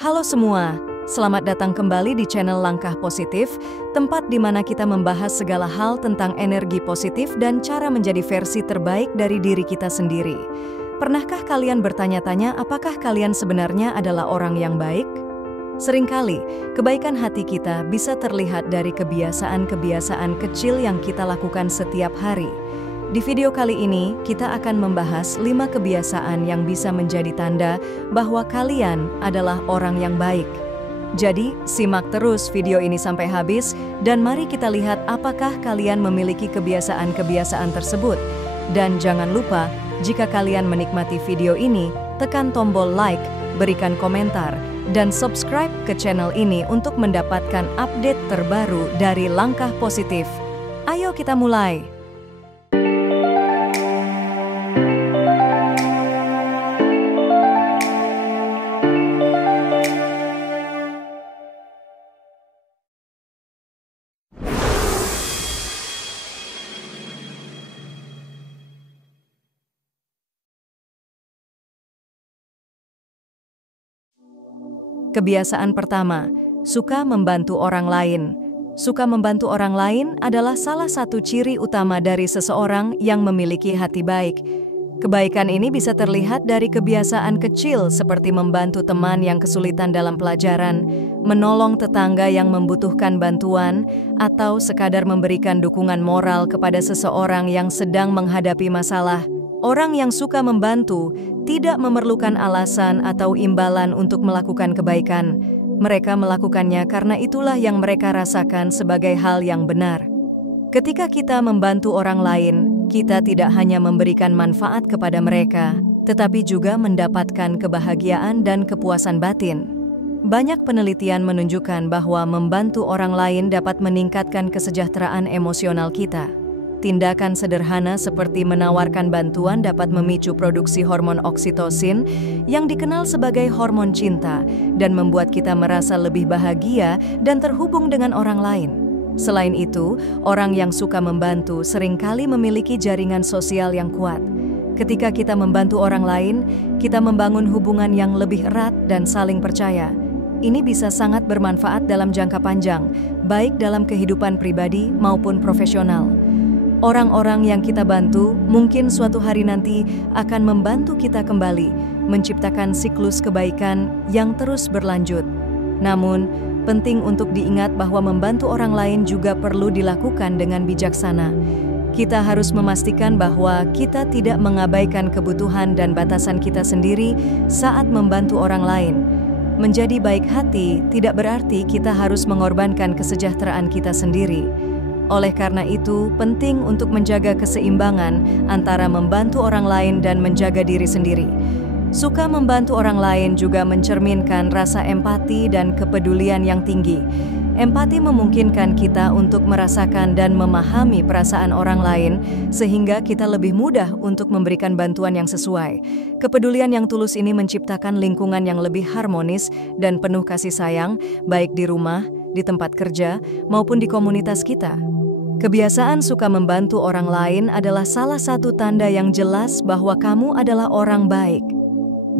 Halo semua, selamat datang kembali di channel Langkah Positif, tempat di mana kita membahas segala hal tentang energi positif dan cara menjadi versi terbaik dari diri kita sendiri. Pernahkah kalian bertanya-tanya apakah kalian sebenarnya adalah orang yang baik? Seringkali, kebaikan hati kita bisa terlihat dari kebiasaan-kebiasaan kecil yang kita lakukan setiap hari. Di video kali ini, kita akan membahas 5 kebiasaan yang bisa menjadi tanda bahwa kalian adalah orang yang baik. Jadi, simak terus video ini sampai habis dan mari kita lihat apakah kalian memiliki kebiasaan-kebiasaan tersebut. Dan jangan lupa, jika kalian menikmati video ini, tekan tombol like, berikan komentar, dan subscribe ke channel ini untuk mendapatkan update terbaru dari Langkah Positif. Ayo kita mulai! Kebiasaan pertama, suka membantu orang lain. Suka membantu orang lain adalah salah satu ciri utama dari seseorang yang memiliki hati baik. Kebaikan ini bisa terlihat dari kebiasaan kecil seperti membantu teman yang kesulitan dalam pelajaran, menolong tetangga yang membutuhkan bantuan, atau sekadar memberikan dukungan moral kepada seseorang yang sedang menghadapi masalah. Orang yang suka membantu tidak memerlukan alasan atau imbalan untuk melakukan kebaikan. Mereka melakukannya karena itulah yang mereka rasakan sebagai hal yang benar. Ketika kita membantu orang lain, kita tidak hanya memberikan manfaat kepada mereka, tetapi juga mendapatkan kebahagiaan dan kepuasan batin. Banyak penelitian menunjukkan bahwa membantu orang lain dapat meningkatkan kesejahteraan emosional kita. Tindakan sederhana seperti menawarkan bantuan dapat memicu produksi hormon oksitosin yang dikenal sebagai hormon cinta dan membuat kita merasa lebih bahagia dan terhubung dengan orang lain. Selain itu, orang yang suka membantu seringkali memiliki jaringan sosial yang kuat. Ketika kita membantu orang lain, kita membangun hubungan yang lebih erat dan saling percaya. Ini bisa sangat bermanfaat dalam jangka panjang, baik dalam kehidupan pribadi maupun profesional. Orang-orang yang kita bantu mungkin suatu hari nanti akan membantu kita kembali, menciptakan siklus kebaikan yang terus berlanjut. Namun, penting untuk diingat bahwa membantu orang lain juga perlu dilakukan dengan bijaksana. Kita harus memastikan bahwa kita tidak mengabaikan kebutuhan dan batasan kita sendiri saat membantu orang lain. Menjadi baik hati tidak berarti kita harus mengorbankan kesejahteraan kita sendiri. Oleh karena itu, penting untuk menjaga keseimbangan antara membantu orang lain dan menjaga diri sendiri. Suka membantu orang lain juga mencerminkan rasa empati dan kepedulian yang tinggi. Empati memungkinkan kita untuk merasakan dan memahami perasaan orang lain, sehingga kita lebih mudah untuk memberikan bantuan yang sesuai. Kepedulian yang tulus ini menciptakan lingkungan yang lebih harmonis dan penuh kasih sayang, baik di rumah, di tempat kerja, maupun di komunitas kita. Kebiasaan suka membantu orang lain adalah salah satu tanda yang jelas bahwa kamu adalah orang baik.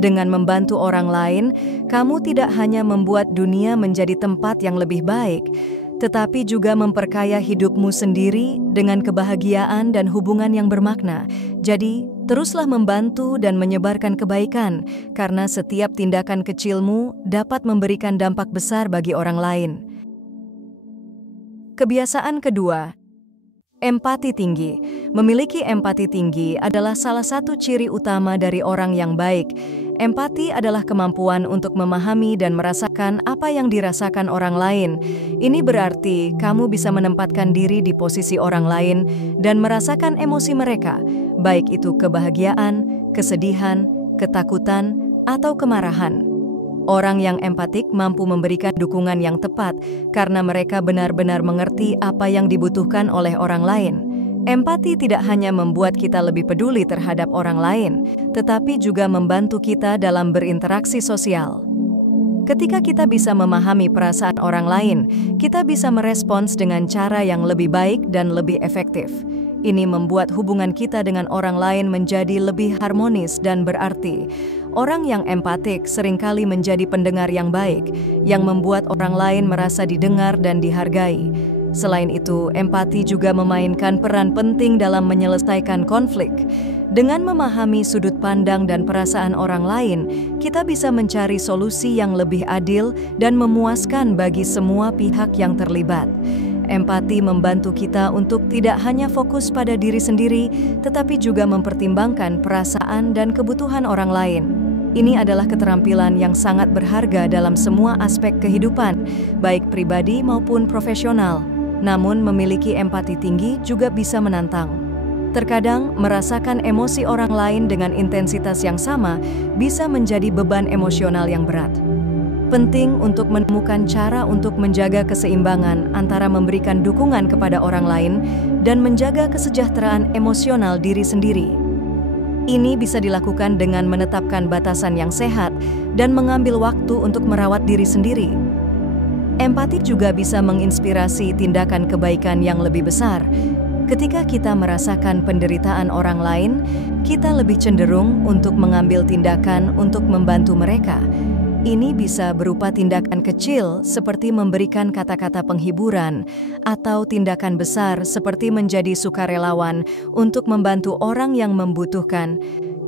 Dengan membantu orang lain, kamu tidak hanya membuat dunia menjadi tempat yang lebih baik, tetapi juga memperkaya hidupmu sendiri dengan kebahagiaan dan hubungan yang bermakna. Jadi, teruslah membantu dan menyebarkan kebaikan, karena setiap tindakan kecilmu dapat memberikan dampak besar bagi orang lain. Kebiasaan kedua, empati tinggi. Memiliki empati tinggi adalah salah satu ciri utama dari orang yang baik. Empati adalah kemampuan untuk memahami dan merasakan apa yang dirasakan orang lain. Ini berarti kamu bisa menempatkan diri di posisi orang lain dan merasakan emosi mereka, baik itu kebahagiaan, kesedihan, ketakutan, atau kemarahan. Orang yang empatik mampu memberikan dukungan yang tepat karena mereka benar-benar mengerti apa yang dibutuhkan oleh orang lain. Empati tidak hanya membuat kita lebih peduli terhadap orang lain, tetapi juga membantu kita dalam berinteraksi sosial. Ketika kita bisa memahami perasaan orang lain, kita bisa merespons dengan cara yang lebih baik dan lebih efektif. Ini membuat hubungan kita dengan orang lain menjadi lebih harmonis dan berarti. Orang yang empatik seringkali menjadi pendengar yang baik, yang membuat orang lain merasa didengar dan dihargai. Selain itu, empati juga memainkan peran penting dalam menyelesaikan konflik. Dengan memahami sudut pandang dan perasaan orang lain, kita bisa mencari solusi yang lebih adil dan memuaskan bagi semua pihak yang terlibat. Empati membantu kita untuk tidak hanya fokus pada diri sendiri, tetapi juga mempertimbangkan perasaan dan kebutuhan orang lain. Ini adalah keterampilan yang sangat berharga dalam semua aspek kehidupan, baik pribadi maupun profesional. Namun, memiliki empati tinggi juga bisa menantang. Terkadang, merasakan emosi orang lain dengan intensitas yang sama bisa menjadi beban emosional yang berat. Penting untuk menemukan cara untuk menjaga keseimbangan antara memberikan dukungan kepada orang lain dan menjaga kesejahteraan emosional diri sendiri. Ini bisa dilakukan dengan menetapkan batasan yang sehat dan mengambil waktu untuk merawat diri sendiri. Empati juga bisa menginspirasi tindakan kebaikan yang lebih besar. Ketika kita merasakan penderitaan orang lain, kita lebih cenderung untuk mengambil tindakan untuk membantu mereka. Ini bisa berupa tindakan kecil seperti memberikan kata-kata penghiburan atau tindakan besar seperti menjadi sukarelawan untuk membantu orang yang membutuhkan.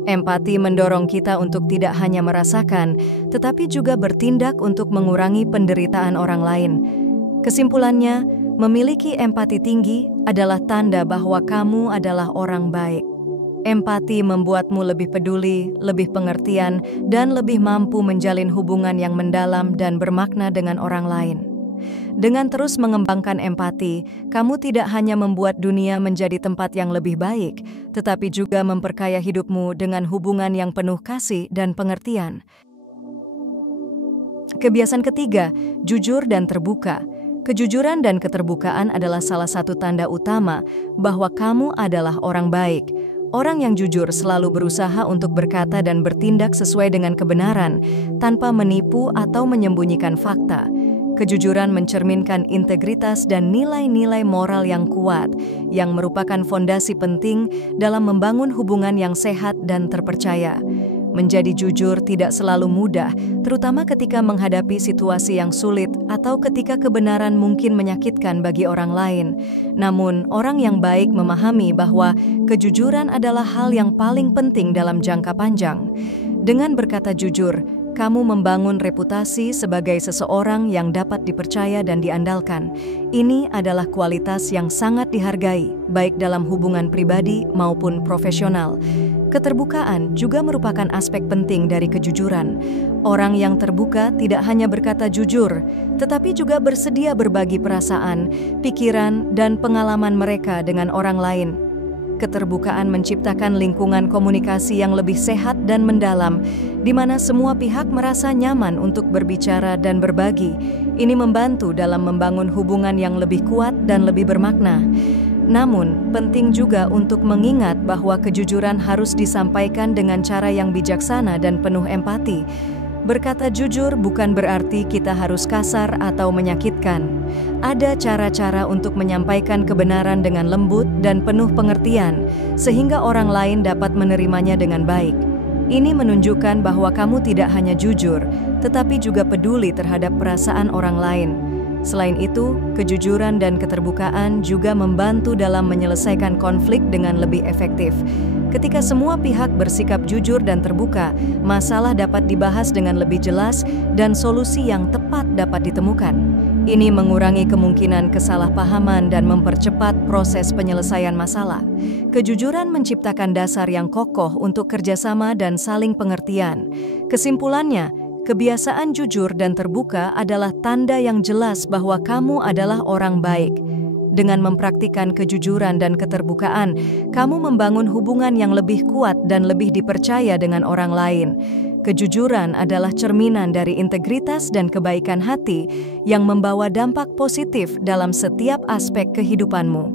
Empati mendorong kita untuk tidak hanya merasakan, tetapi juga bertindak untuk mengurangi penderitaan orang lain. Kesimpulannya, memiliki empati tinggi adalah tanda bahwa kamu adalah orang baik. Empati membuatmu lebih peduli, lebih pengertian, dan lebih mampu menjalin hubungan yang mendalam dan bermakna dengan orang lain. Dengan terus mengembangkan empati, kamu tidak hanya membuat dunia menjadi tempat yang lebih baik, tetapi juga memperkaya hidupmu dengan hubungan yang penuh kasih dan pengertian. Kebiasaan ketiga, jujur dan terbuka. Kejujuran dan keterbukaan adalah salah satu tanda utama bahwa kamu adalah orang baik. Orang yang jujur selalu berusaha untuk berkata dan bertindak sesuai dengan kebenaran, tanpa menipu atau menyembunyikan fakta. Kejujuran mencerminkan integritas dan nilai-nilai moral yang kuat, yang merupakan fondasi penting dalam membangun hubungan yang sehat dan terpercaya. Menjadi jujur tidak selalu mudah, terutama ketika menghadapi situasi yang sulit atau ketika kebenaran mungkin menyakitkan bagi orang lain. Namun, orang yang baik memahami bahwa kejujuran adalah hal yang paling penting dalam jangka panjang. Dengan berkata jujur, kamu membangun reputasi sebagai seseorang yang dapat dipercaya dan diandalkan. Ini adalah kualitas yang sangat dihargai, baik dalam hubungan pribadi maupun profesional. Keterbukaan juga merupakan aspek penting dari kejujuran. Orang yang terbuka tidak hanya berkata jujur, tetapi juga bersedia berbagi perasaan, pikiran, dan pengalaman mereka dengan orang lain. Keterbukaan menciptakan lingkungan komunikasi yang lebih sehat dan mendalam, di mana semua pihak merasa nyaman untuk berbicara dan berbagi. Ini membantu dalam membangun hubungan yang lebih kuat dan lebih bermakna. Namun, penting juga untuk mengingat bahwa kejujuran harus disampaikan dengan cara yang bijaksana dan penuh empati. Berkata jujur bukan berarti kita harus kasar atau menyakitkan. Ada cara-cara untuk menyampaikan kebenaran dengan lembut dan penuh pengertian, sehingga orang lain dapat menerimanya dengan baik. Ini menunjukkan bahwa kamu tidak hanya jujur, tetapi juga peduli terhadap perasaan orang lain. Selain itu, kejujuran dan keterbukaan juga membantu dalam menyelesaikan konflik dengan lebih efektif. Ketika semua pihak bersikap jujur dan terbuka, masalah dapat dibahas dengan lebih jelas dan solusi yang tepat dapat ditemukan. Ini mengurangi kemungkinan kesalahpahaman dan mempercepat proses penyelesaian masalah. Kejujuran menciptakan dasar yang kokoh untuk kerjasama dan saling pengertian. Kesimpulannya, kebiasaan jujur dan terbuka adalah tanda yang jelas bahwa kamu adalah orang baik. Dengan mempraktikkan kejujuran dan keterbukaan, kamu membangun hubungan yang lebih kuat dan lebih dipercaya dengan orang lain. Kejujuran adalah cerminan dari integritas dan kebaikan hati yang membawa dampak positif dalam setiap aspek kehidupanmu.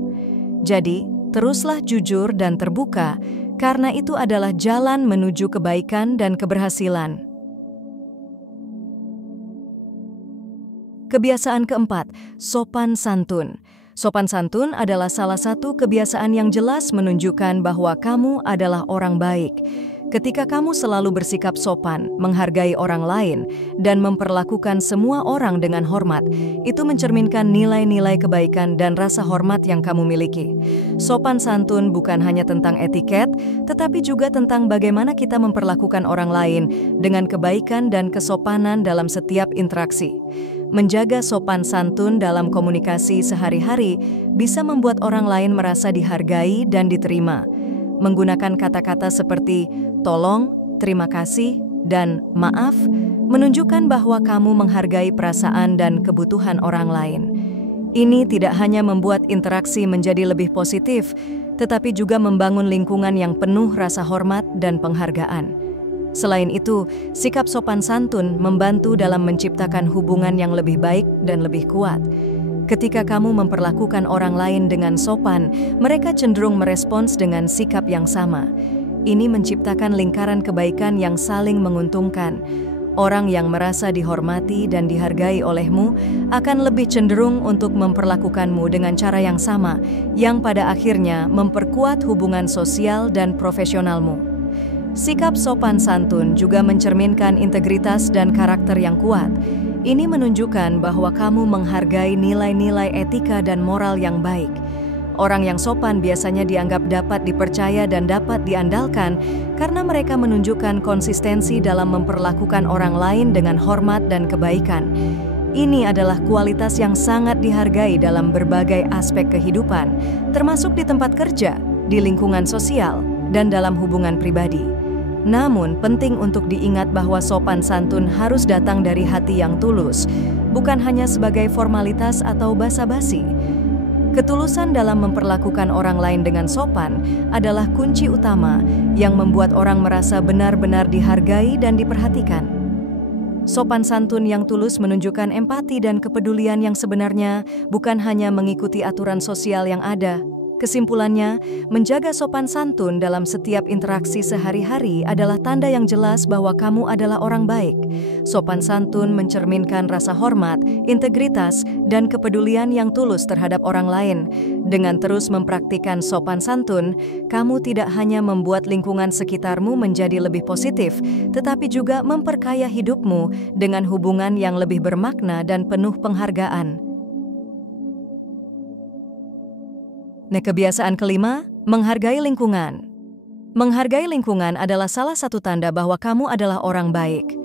Jadi, teruslah jujur dan terbuka, karena itu adalah jalan menuju kebaikan dan keberhasilan. Kebiasaan keempat, sopan santun. Sopan santun adalah salah satu kebiasaan yang jelas menunjukkan bahwa kamu adalah orang baik. Ketika kamu selalu bersikap sopan, menghargai orang lain, dan memperlakukan semua orang dengan hormat, itu mencerminkan nilai-nilai kebaikan dan rasa hormat yang kamu miliki. Sopan santun bukan hanya tentang etiket, tetapi juga tentang bagaimana kita memperlakukan orang lain dengan kebaikan dan kesopanan dalam setiap interaksi. Menjaga sopan santun dalam komunikasi sehari-hari bisa membuat orang lain merasa dihargai dan diterima. Menggunakan kata-kata seperti tolong, terima kasih, dan maaf menunjukkan bahwa kamu menghargai perasaan dan kebutuhan orang lain. Ini tidak hanya membuat interaksi menjadi lebih positif, tetapi juga membangun lingkungan yang penuh rasa hormat dan penghargaan. Selain itu, sikap sopan santun membantu dalam menciptakan hubungan yang lebih baik dan lebih kuat. Ketika kamu memperlakukan orang lain dengan sopan, mereka cenderung merespons dengan sikap yang sama. Ini menciptakan lingkaran kebaikan yang saling menguntungkan. Orang yang merasa dihormati dan dihargai olehmu akan lebih cenderung untuk memperlakukanmu dengan cara yang sama, yang pada akhirnya memperkuat hubungan sosial dan profesionalmu. Sikap sopan santun juga mencerminkan integritas dan karakter yang kuat. Ini menunjukkan bahwa kamu menghargai nilai-nilai etika dan moral yang baik. Orang yang sopan biasanya dianggap dapat dipercaya dan dapat diandalkan karena mereka menunjukkan konsistensi dalam memperlakukan orang lain dengan hormat dan kebaikan. Ini adalah kualitas yang sangat dihargai dalam berbagai aspek kehidupan, termasuk di tempat kerja, di lingkungan sosial, dan dalam hubungan pribadi. Namun, penting untuk diingat bahwa sopan santun harus datang dari hati yang tulus, bukan hanya sebagai formalitas atau basa-basi. Ketulusan dalam memperlakukan orang lain dengan sopan adalah kunci utama yang membuat orang merasa benar-benar dihargai dan diperhatikan. Sopan santun yang tulus menunjukkan empati dan kepedulian yang sebenarnya, bukan hanya mengikuti aturan sosial yang ada. Kesimpulannya, menjaga sopan santun dalam setiap interaksi sehari-hari adalah tanda yang jelas bahwa kamu adalah orang baik. Sopan santun mencerminkan rasa hormat, integritas, dan kepedulian yang tulus terhadap orang lain. Dengan terus mempraktikkan sopan santun, kamu tidak hanya membuat lingkungan sekitarmu menjadi lebih positif, tetapi juga memperkaya hidupmu dengan hubungan yang lebih bermakna dan penuh penghargaan. Kebiasaan kelima, menghargai lingkungan. Menghargai lingkungan adalah salah satu tanda bahwa kamu adalah orang baik.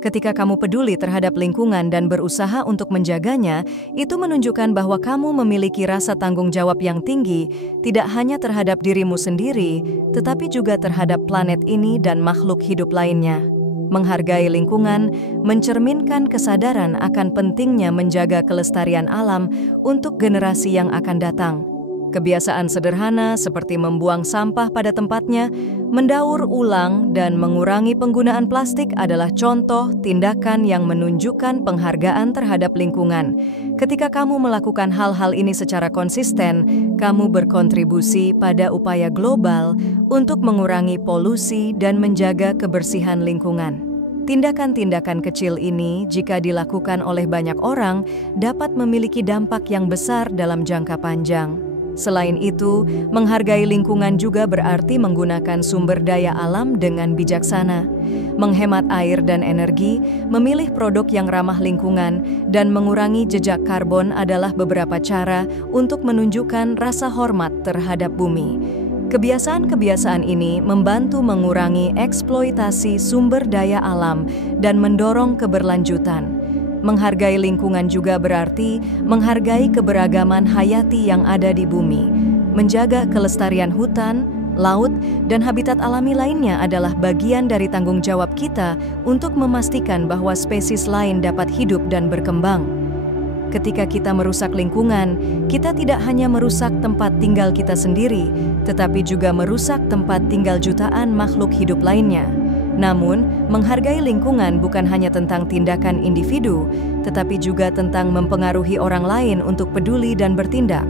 Ketika kamu peduli terhadap lingkungan dan berusaha untuk menjaganya, itu menunjukkan bahwa kamu memiliki rasa tanggung jawab yang tinggi, tidak hanya terhadap dirimu sendiri, tetapi juga terhadap planet ini dan makhluk hidup lainnya. Menghargai lingkungan mencerminkan kesadaran akan pentingnya menjaga kelestarian alam untuk generasi yang akan datang. Kebiasaan sederhana seperti membuang sampah pada tempatnya, mendaur ulang, dan mengurangi penggunaan plastik adalah contoh tindakan yang menunjukkan penghargaan terhadap lingkungan. Ketika kamu melakukan hal-hal ini secara konsisten, kamu berkontribusi pada upaya global untuk mengurangi polusi dan menjaga kebersihan lingkungan. Tindakan-tindakan kecil ini, jika dilakukan oleh banyak orang, dapat memiliki dampak yang besar dalam jangka panjang. Selain itu, menghargai lingkungan juga berarti menggunakan sumber daya alam dengan bijaksana, menghemat air dan energi, memilih produk yang ramah lingkungan, dan mengurangi jejak karbon adalah beberapa cara untuk menunjukkan rasa hormat terhadap bumi. Kebiasaan-kebiasaan ini membantu mengurangi eksploitasi sumber daya alam dan mendorong keberlanjutan. Menghargai lingkungan juga berarti menghargai keberagaman hayati yang ada di bumi. Menjaga kelestarian hutan, laut, dan habitat alami lainnya adalah bagian dari tanggung jawab kita untuk memastikan bahwa spesies lain dapat hidup dan berkembang. Ketika kita merusak lingkungan, kita tidak hanya merusak tempat tinggal kita sendiri, tetapi juga merusak tempat tinggal jutaan makhluk hidup lainnya. Namun, menghargai lingkungan bukan hanya tentang tindakan individu, tetapi juga tentang mempengaruhi orang lain untuk peduli dan bertindak.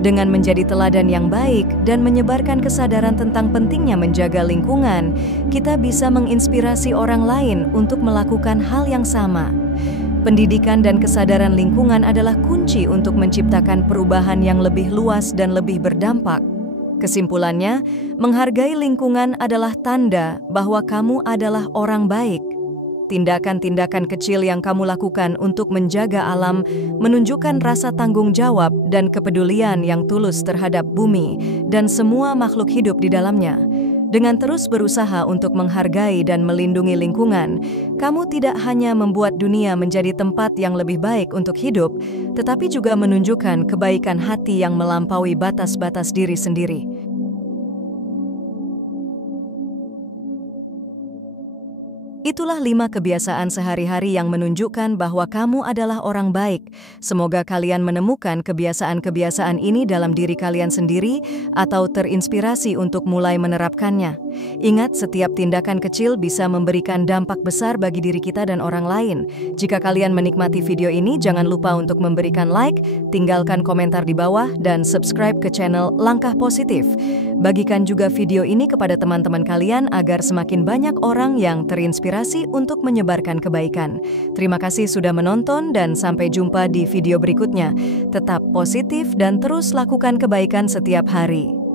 Dengan menjadi teladan yang baik dan menyebarkan kesadaran tentang pentingnya menjaga lingkungan, kita bisa menginspirasi orang lain untuk melakukan hal yang sama. Pendidikan dan kesadaran lingkungan adalah kunci untuk menciptakan perubahan yang lebih luas dan lebih berdampak. Kesimpulannya, menghargai lingkungan adalah tanda bahwa kamu adalah orang baik. Tindakan-tindakan kecil yang kamu lakukan untuk menjaga alam menunjukkan rasa tanggung jawab dan kepedulian yang tulus terhadap bumi dan semua makhluk hidup di dalamnya. Dengan terus berusaha untuk menghargai dan melindungi lingkungan, kamu tidak hanya membuat dunia menjadi tempat yang lebih baik untuk hidup, tetapi juga menunjukkan kebaikan hati yang melampaui batas-batas diri sendiri. Itulah 5 kebiasaan sehari-hari yang menunjukkan bahwa kamu adalah orang baik. Semoga kalian menemukan kebiasaan-kebiasaan ini dalam diri kalian sendiri atau terinspirasi untuk mulai menerapkannya. Ingat, setiap tindakan kecil bisa memberikan dampak besar bagi diri kita dan orang lain. Jika kalian menikmati video ini, jangan lupa untuk memberikan like, tinggalkan komentar di bawah, dan subscribe ke channel Langkah Positif. Bagikan juga video ini kepada teman-teman kalian agar semakin banyak orang yang terinspirasi untuk menyebarkan kebaikan. Terima kasih sudah menonton dan sampai jumpa di video berikutnya. Tetap positif dan terus lakukan kebaikan setiap hari.